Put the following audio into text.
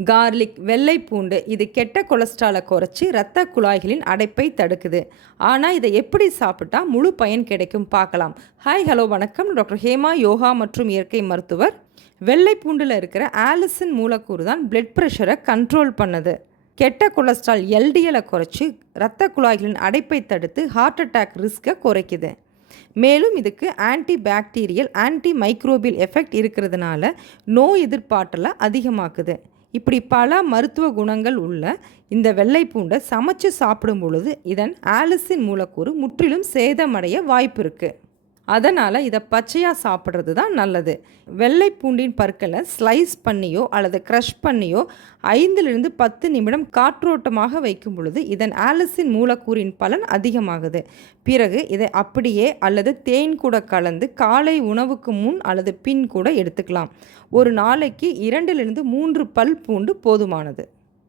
Garlic வெள்ளை பூண்டு இது கெட்ட கொலஸ்ட்ராலை குறைச்சி இரத்த குழாய்களின் அடைப்பை தடுக்குது. ஆனால் இதை எப்படி சாப்பிட்டா முழு பயன் கிடைக்கும் பார்க்கலாம். ஹாய் ஹலோ வணக்கம். டாக்டர் ஹேமா, யோகா மற்றும் இயற்கை மருத்துவர். வெள்ளை பூண்டில் இருக்கிற ஆலிசின் மூலக்கூறு தான் பிளட் ப்ரெஷரை கண்ட்ரோல் பண்ணுது. கெட்ட கொலஸ்ட்ரால் எல்டிஎலை குறைச்சி இரத்த குழாய்களின் அடைப்பை தடுத்து ஹார்ட் அட்டாக் ரிஸ்க்கை குறைக்குது. மேலும் இதுக்கு anti bacterial anti microbial effect இருக்கிறதுனால நோய் எதிர்ப்பாற்றலை அதிகமாக்குது. இப்படி பல மருத்துவ குணங்கள் உள்ள இந்த வெள்ளை பூண்டை சமைச்சு சாப்பிடும் பொழுது இதன் ஆலிசின் மூலக்கூறு முற்றிலும் சேதமடைய வாய்ப்பு இருக்குது. அதனால் இதை பச்சையாக சாப்பிட்றது தான் நல்லது. வெள்ளை பூண்டின் பற்களை ஸ்லைஸ் பண்ணியோ அல்லது க்ரஷ் பண்ணியோ 5-10 நிமிடம் காற்றோட்டமாக வைக்கும் பொழுது இதன் ஆலிசின் மூலக்கூறின் பலன் அதிகமாகுது. பிறகு இதை அப்படியே அல்லது தேன் கூட கலந்து காலை உணவுக்கு முன் அல்லது பின் கூட எடுத்துக்கலாம். ஒரு நாளைக்கு 2-3 பல் பூண்டு போதுமானது.